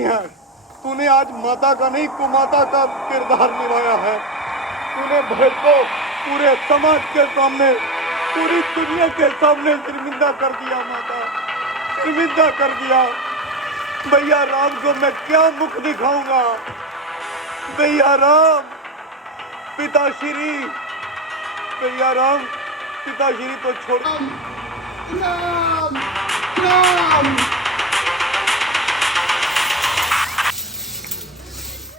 है। तूने आज माता का नहीं कुमाता का किरदार निभाया है। तूने भरत को पूरे समाज के सामने, पूरी दुनिया के सामने शर्मिंदा कर दिया माता, शर्मिंदा कर दिया। भैया राम को मैं क्या मुख दिखाऊंगा। भैया राम पिताश्री, भैया राम पिताश्री को छोड़। राम राम।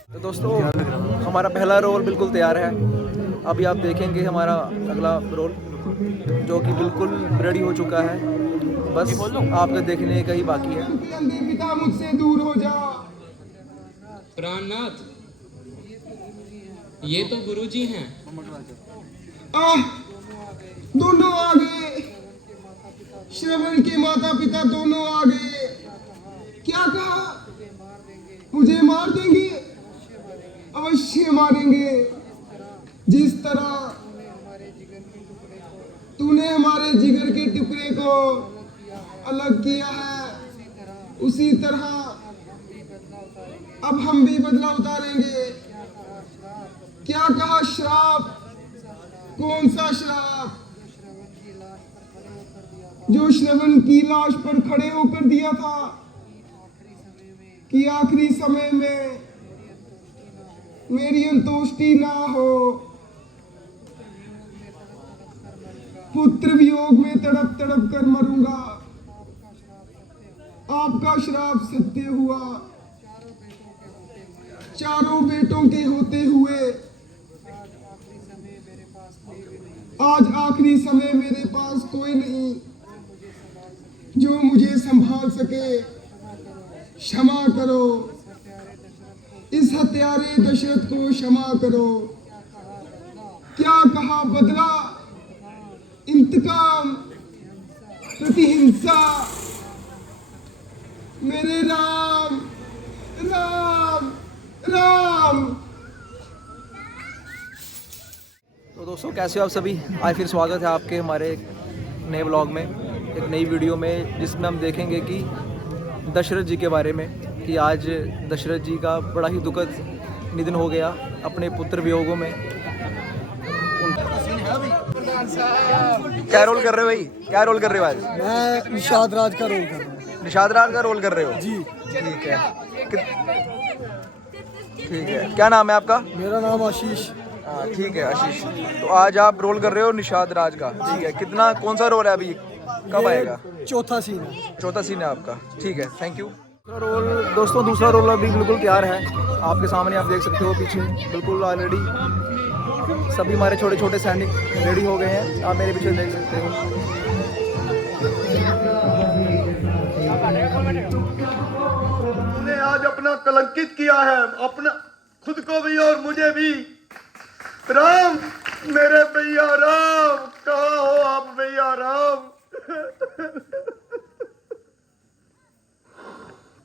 तो दोस्तों हमारा पहला रोल बिल्कुल तैयार है। अभी आप देखेंगे हमारा अगला रोल जो कि बिल्कुल रेडी हो चुका है, बस आपका देखने का ही बाकी है। पिता मुझसे दूर हो जा। प्राणनाथ, ये तो गुरुजी हैं। दोनों आ गए। श्रवण के माता पिता दोनों आ गए। क्या कहा? मुझे मार देंगे? अवश्य मारेंगे। जिस तरह तूने हमारे जिगर के टुकड़े को अलग किया है, उसी तरह अब हम भी बदला उतारेंगे। क्या कहा? श्राप? कौन सा श्राप? जो श्रवण की लाश पर खड़े होकर दिया था कि आखिरी समय में मेरी अंतोष्टि ना हो। पुत्र वियोग में तड़प तड़प कर मरूंगा। आपका श्राप सत्य हुआ। चारों बेटों के होते हुए आज आखिरी समय मेरे पास कोई नहीं जो मुझे संभाल सके। क्षमा करो, इस हत्यारे दशरथ को क्षमा करो। क्या कहा? बदला, इंतकाम, प्रतिहिंसा। मेरे राम राम राम। तो दोस्तों कैसे हो आप सभी? आज फिर स्वागत है आपके हमारे नए ब्लॉग में, एक नई वीडियो में, जिसमें हम देखेंगे कि दशरथ जी के बारे में, कि आज दशरथ जी का बड़ा ही दुखद निधन हो गया अपने पुत्र वियोगों में। क्या रोल कर रहे हो भाई? क्या रोल कर रहे हो आज? मैं निषाद राज का रोल कर रहा हूँ। निषाद राज का रोल कर रहे हो जी। ठीक है, ठीक है। क्या नाम है आपका? मेरा नाम आशीष। हाँ ठीक है आशीष। तो आज आप रोल कर रहे हो निषाद राज का, ठीक है। कितना, कौन सा रोल है अभी, कब आएगा? चौथा सीन है। चौथा सीन है आपका, ठीक है, थैंक यू। रोल दोस्तों, दूसरा रोल अभी बिल्कुल तैयार है आपके सामने, आप देख सकते हो पीछे बिल्कुल ऑलरेडी सभी हमारे छोटे छोटे सैनिक रेडी हो गए हैं। आप मेरे पीछे देख सकते हो। तूने आज अपना कलंकित किया है, अपना खुद को भी और मुझे भी। राम, मेरे भैया राम, कहाँ हो आप भैया राम?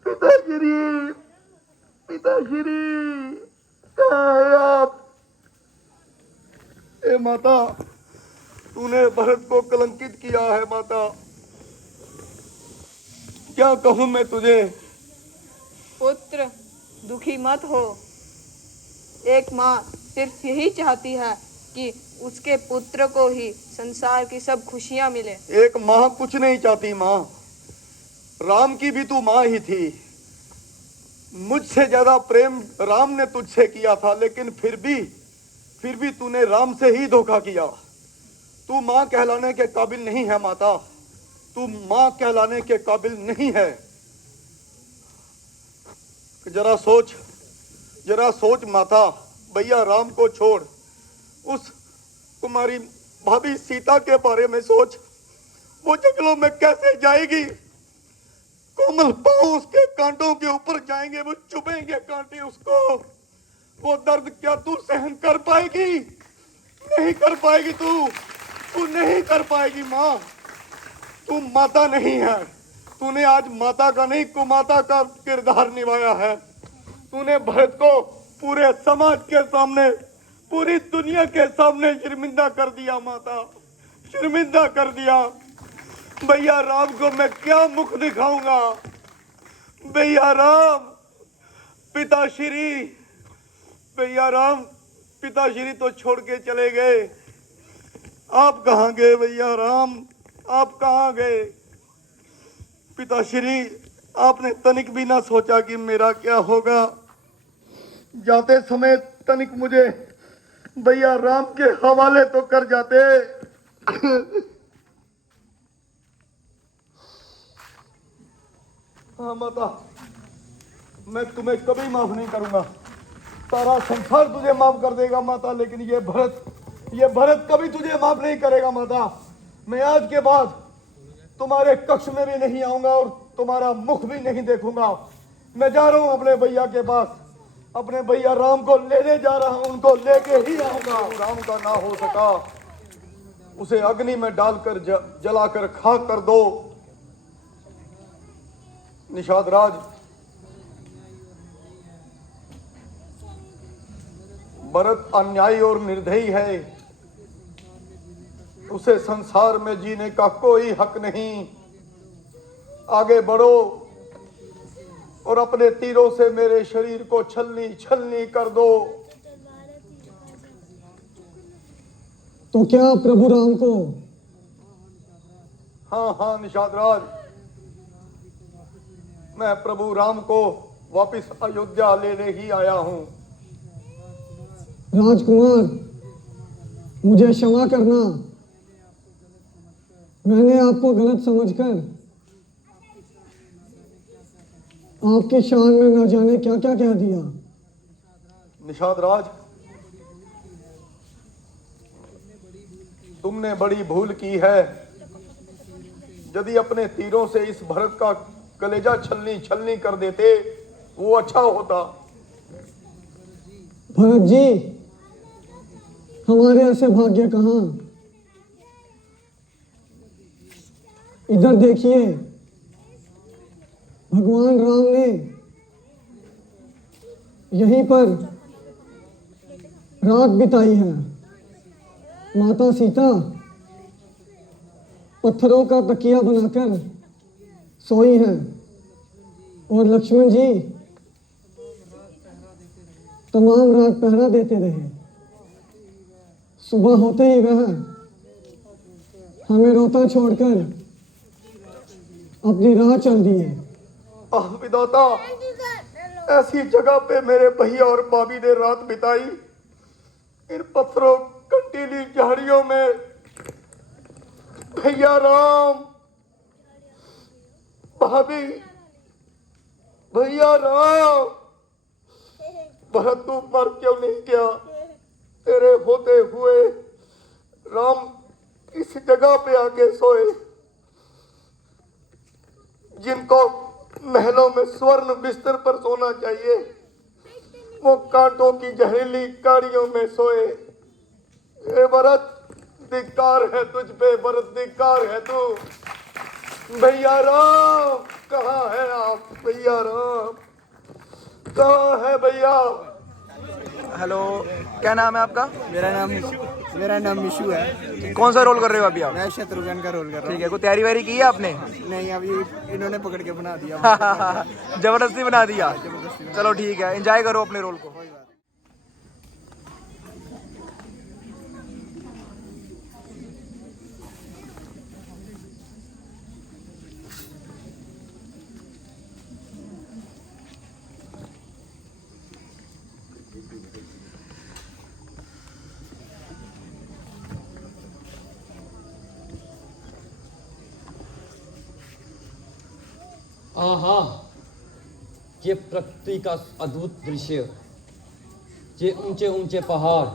पिताश्री, पिताश्री, कहाँ है आप? ए माता, तूने भरत को कलंकित किया है माता। क्या कहूं मैं तुझे? पुत्र, दुखी मत हो। एक माँ सिर्फ यही चाहती है कि उसके पुत्र को ही संसार की सब खुशियां मिले। एक माँ कुछ नहीं चाहती माँ। राम की भी तू माँ ही थी। मुझसे ज्यादा प्रेम राम ने तुझसे किया था, लेकिन फिर भी तूने राम से ही धोखा किया। तू माँ कहलाने के काबिल नहीं है माता। तू माँ कहलाने के काबिल नहीं है। जरा सोच माता। भैया राम को छोड़, उस तुम्हारी भाभी सीता के बारे में सोच। वो जंगलों में कैसे जाएगी? कोमल पांव उसके कांटों के ऊपर जाएंगे, वो चुभेंगे कांटे उसको। वो दर्द क्या तू सहन कर पाएगी? नहीं कर पाएगी तू नहीं कर पाएगी माँ। तू माता नहीं है। तूने आज माता का नहीं कुमाता का किरदार निभाया है। तूने भरत को पूरे समाज के सामने, पूरी दुनिया के सामने शर्मिंदा कर दिया माता, शर्मिंदा कर दिया। भैया राम को मैं क्या मुख दिखाऊंगा। भैया राम पिताश्री, भैया राम पिताश्री तो छोड़ के चले गए। आप कहाँ गए भैया राम, आप कहाँ गए? पिताश्री, आपने तनिक भी ना सोचा कि मेरा क्या होगा। जाते समय तनिक मुझे भैया राम के हवाले तो कर जाते। हाँ माता, मैं तुम्हें कभी माफ नहीं करूंगा। सारा संसार तुझे माफ कर देगा माता, लेकिन ये भरत कभी तुझे माफ नहीं करेगा माता। मैं आज के बाद तुम्हारे कक्ष में भी नहीं आऊंगा और तुम्हारा मुख भी नहीं देखूंगा। मैं जा रहा हूं अपने भैया के पास, अपने भैया राम को लेने जा रहा हूं, उनको लेके ही आऊंगा। राम का ना हो सका उसे अग्नि में डालकर जलाकर खाक कर दो। निषाद राज, भरत अन्यायी और निर्दयी है, उसे संसार में जीने का कोई हक नहीं। आगे बढ़ो और अपने तीरों से मेरे शरीर को छलनी छलनी कर दो। तो क्या प्रभु राम को? हाँ हाँ निषाद राज, मैं प्रभु राम को वापिस अयोध्या लेने ही आया हूं। राजकुमार, मुझे क्षमा करना, मैंने आपको गलत समझकर आपके शान में न जाने क्या क्या कह दिया। निषाद राज, तुमने बड़ी भूल की है। यदि अपने तीरों से इस भरत का कलेजा छलनी छलनी कर देते वो अच्छा होता। भरत जी, हमारे ऐसे भाग्य कहाँ। इधर देखिए, भगवान राम ने यहीं पर रात बिताई है। माता सीता पत्थरों का तकिया बनाकर सोई है और लक्ष्मण जी तमाम रात पहरा देते रहे। सुबह होते ही वह हमें रोता छोड़कर अपनी राह चल दिए। आह विधाता, ऐसी जगह पे मेरे भैया और भाभी ने रात बिताई, इन पत्थरों कंटीली झाड़ियों में। भैया राम, भाभी, भैया राम, भरत तू मर क्यों नहीं गया? तेरे होते हुए राम इस जगह पे आके सोए, जिनको महलों में स्वर्ण बिस्तर पर सोना चाहिए, वो कांटों की जहरीली काड़ियों में सोए। ए भरत, धिक्कार है तुझ पे, भरत धिक्कार है तू। भैया राम कहाँ है आप? भैया राम कहाँ है भैया? हेलो, क्या नाम है आपका? मेरा नाम मिशु है। कौन सा रोल कर रहे हो अभी आप? मैं शत्रुघ्न का रोल कर रहा ठीक है, कोई तैयारी वैयारी की है आपने? हूँ। नहीं, अभी इन्होंने पकड़ के बना दिया। जबरदस्ती बना दिया। चलो ठीक है, एंजॉय करो अपने रोल को। आहा, ये प्रकृति का अद्भुत दृश्य, ये ऊंचे ऊंचे पहाड़,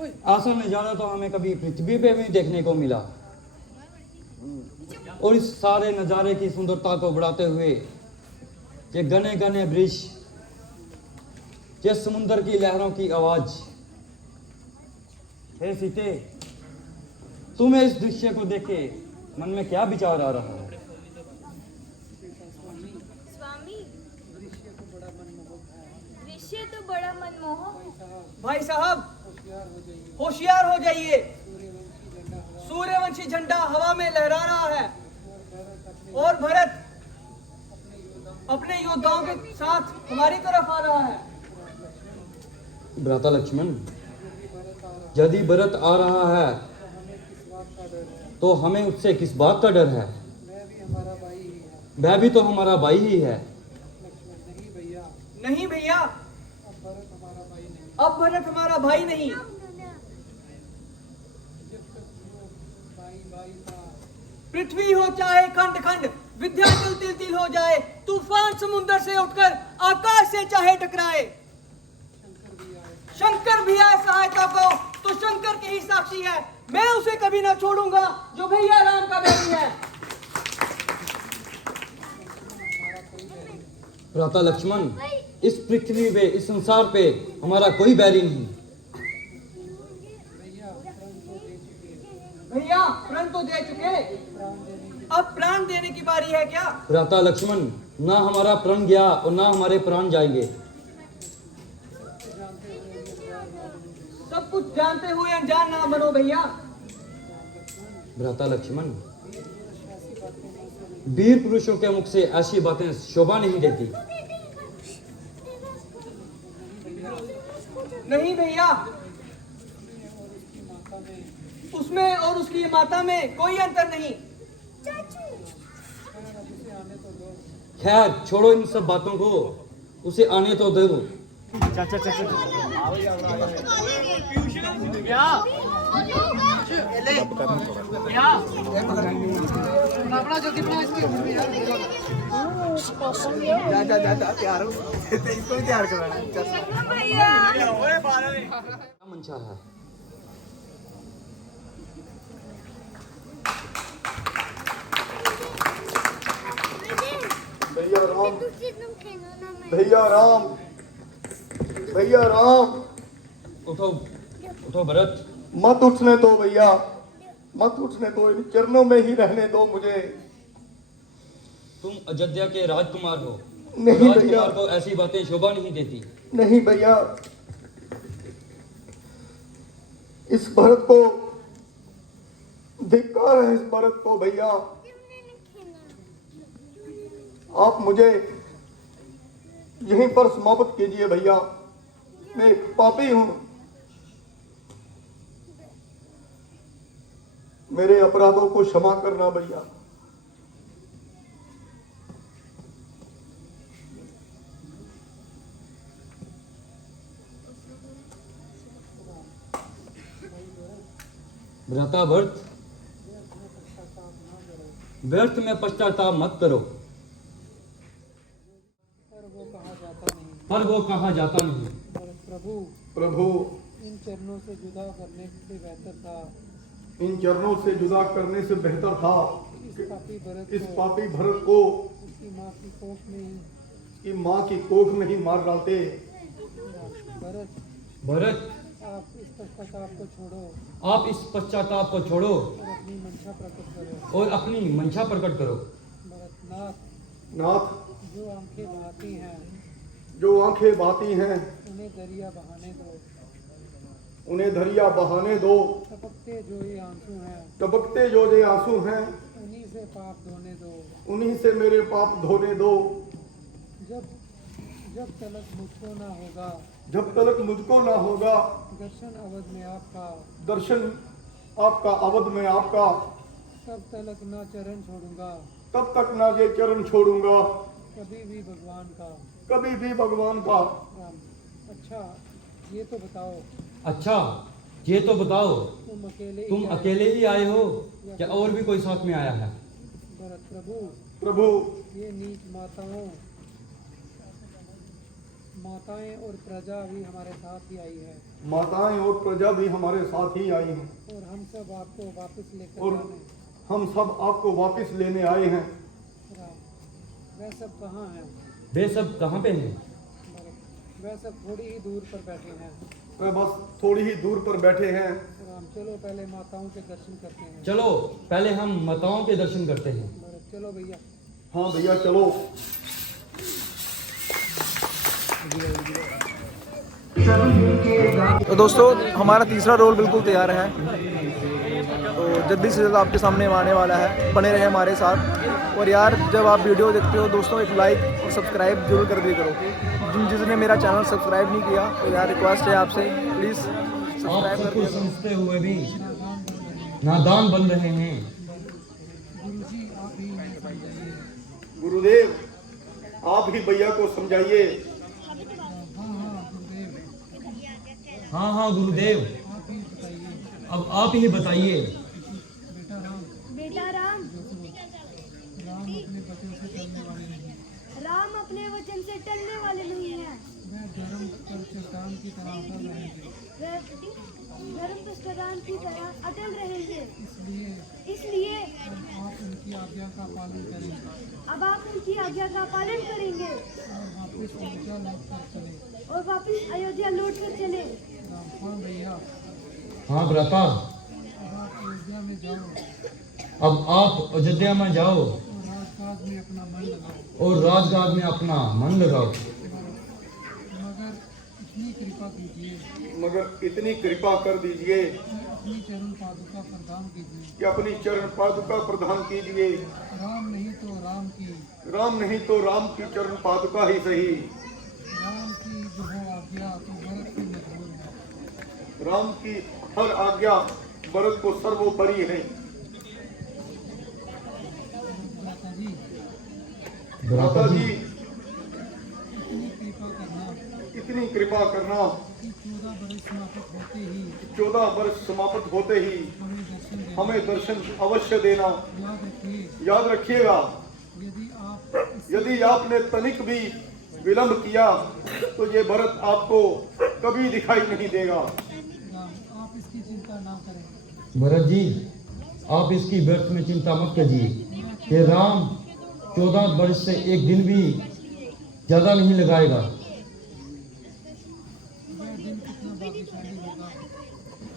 ऐसा नज़ारा तो हमें कभी पृथ्वी पे भी देखने को मिला। और इस सारे नज़ारे की सुंदरता को बढ़ाते हुए ये घने घने वृक्ष, ये समुद्र की लहरों की आवाज। हे सीते, तुम्हें इस दृश्य को देखे मन में क्या विचार आ रहा है? दृश्य तो बड़ा मनमोहक है। भाई साहब, होशियार हो जाइए। सूर्यवंशी झंडा हवा में लहरा रहा है और भरत अपने योद्धाओं के साथ हमारी तरफ आ रहा है। भ्राता लक्ष्मण, यदि भरत आ रहा है तो हमें उससे किस बात का डर है? वह भी तो हमारा भाई ही है। नहीं भैया, अब भरत हमारा भाई नहीं। पृथ्वी हो चाहे खंड खंड, विंध्याचल तिल तिल हो जाए, तूफान समुद्र से उठकर आकाश से चाहे टकराए, शंकर भी आए सहायता को तो शंकर के ही साक्षी है, मैं उसे कभी ना छोड़ूंगा जो भैया राम का बैरी है। भ्राता लक्ष्मण, इस पृथ्वी पे, इस संसार पे हमारा कोई बैरी नहीं। भैया प्रण तो दे चुके, अब प्राण देने की बारी है क्या? भ्राता लक्ष्मण, ना हमारा प्राण गया और ना हमारे प्राण जाएंगे। सब कुछ जानते हुए अनजान ना बनो भैया। भ्राता लक्ष्मण, वीर पुरुषों के मुख से ऐसी बातें शोभा नहीं देती। नहीं भैया, उसमें और उसकी माता में कोई अंतर नहीं। खैर छोड़ो इन सब बातों को, उसे आने तो दो। तैयार हो इसको भी तैयार कराना है। क्या मंशा है? भैया राम, भैया राम, भैया राम। उठो उठो भरत। मत उठने दो भैया, मत उठने दो, इन चरणों में ही रहने दो मुझे। तुम अयोध्या के राजकुमार हो, नहीं भैया, राजकुमार को ऐसी बातें शोभा नहीं देती। नहीं भैया, इस भरत को धिक्कार है, इस भरत को भैया। आप मुझे यहीं पर समाप्त कीजिए भैया, मैं एक पापी हूं। मेरे अपराधों को क्षमा करना भैया। भ्राता भरत, व्यर्थ में पश्चाताप मत करो, पर वो कहा जाता नहीं। प्रभु, इन चरणों से जुदा करने से बेहतर था, इन चरणों से जुदा करने से बेहतर था इस पापी भरत को उसकी माँ की कोख में ही, कि माँ की कोख में ही मार डालते। भरत, आप इस पश्चाताप को छोड़ो, आप इस पश्चाताप को छोड़ो और अपनी मंशा प्रकट करो। और अपनी मंशा प्रकट करो। भरतनाथ, नाथ, जो आंखें बहाती हैं जो आंखें बहाती हैं उन्हें दरिया बहाने दो, उन्हें दरिया बहाने दो। टपकते जो ये आंसू हैं टपकते जो ये आंसू हैं उन्हीं से पाप धोने दो। उन्हीं से मेरे पाप धोने दो। जब जब तलक मुझको ना होगा, जब तक मुझको ना होगा दर्शन अवध में आपका, दर्शन आपका अवध में आपका, तब तलक ना चरण छोड़ूंगा, तब तक ना ये चरण छोड़ूंगा, कभी भी भगवान का। कभी भी भगवान का। राम, अच्छा ये तो बताओ, अच्छा ये तो बताओ, तुम अकेले तुम ही आए? अकेले ही आए हो क्या और भी कोई साथ में आया है? भरत प्रभु, प्रभु, ये नीच माताएं और प्रजा भी हमारे साथ ही आई है, माताएं और प्रजा भी हमारे साथ ही आई हैं और हम सब आपको वापस लेकर और जाने। हम सब आपको वापस लेने आए हैं। राम, वह सब कहाँ हैं? वे सब कहाँ पे हैं? भरत, वह सब थोड़ी ही दूर पर बैठे हैं। वे बस थोड़ी ही दूर पर बैठे हैं। राम, चलो पहले माताओं के दर्शन करते हैं। चलो पहले हम माताओं के दर्शन करते हैं। भरत, चलो भैया। हाँ भैया चलो। तो दोस्तों हमारा तीसरा रोल बिल्कुल तैयार है, तो जल्दी से जल्द आपके सामने आने वाला है, बने रहे हमारे साथ। और यार जब आप वीडियो देखते हो दोस्तों एक लाइक और सब्सक्राइब जरूर कर दिया करो। जिसने मेरा चैनल सब्सक्राइब नहीं किया तो यार रिक्वेस्ट है आपसे प्लीज़ आप सब्सक्राइब सब कर कुछ दिया समझते हुए भी नादान बन रहे हैं। गुरुदेव आप ही भैया को समझाइए। हाँ हाँ गुरुदेव, अब आप ही बताइए। बेटा राम अपने वचन से टलने वाले नहीं हैं। वह धर्म पुस्तकान की तरह अटल रहेंगे। इसलिए अब आप उनकी आज्ञा का पालन करेंगे और वापस अयोध्या लौट कर चले। हाँ भ्राता, अब आप अयोध्या में जाओ और राजकाज में अपना मन लगाओ। मगर इतनी कृपा कर दीजिए कि अपनी चरण पादुका प्रदान कीजिए। राम नहीं तो राम की, राम नहीं तो राम की चरण पादुका ही सही। राम की जो हो आज्ञा तो भरत की मजबूर है। राम की हर आज्ञा भरत को सर्वोपरि है। माता जी माता जी इतनी कृपा करना इतनी कृपा करना कि 14 बरस समाप्त होते ही 14 वर्ष समाप्त होते ही हमें दर्शन देना। हमें दर्शन अवश्य देना। याद रखिए, याद रखिएगा यदि यदि आपने तनिक भी विलंब किया तो ये भरत आपको कभी दिखाई नहीं देगा। आप इसकी चिंता ना करें। भरत जी, आप इसकी व्यर्थ में चिंता मत कीजिए कि राम 14 वर्ष से एक दिन भी ज्यादा नहीं लगाएगा।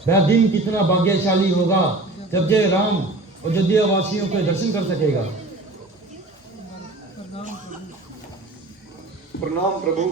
वह दिन कितना भाग्यशाली होगा जब जय राम अयोध्या वासियों के दर्शन कर सकेगा। प्रणाम प्रभु।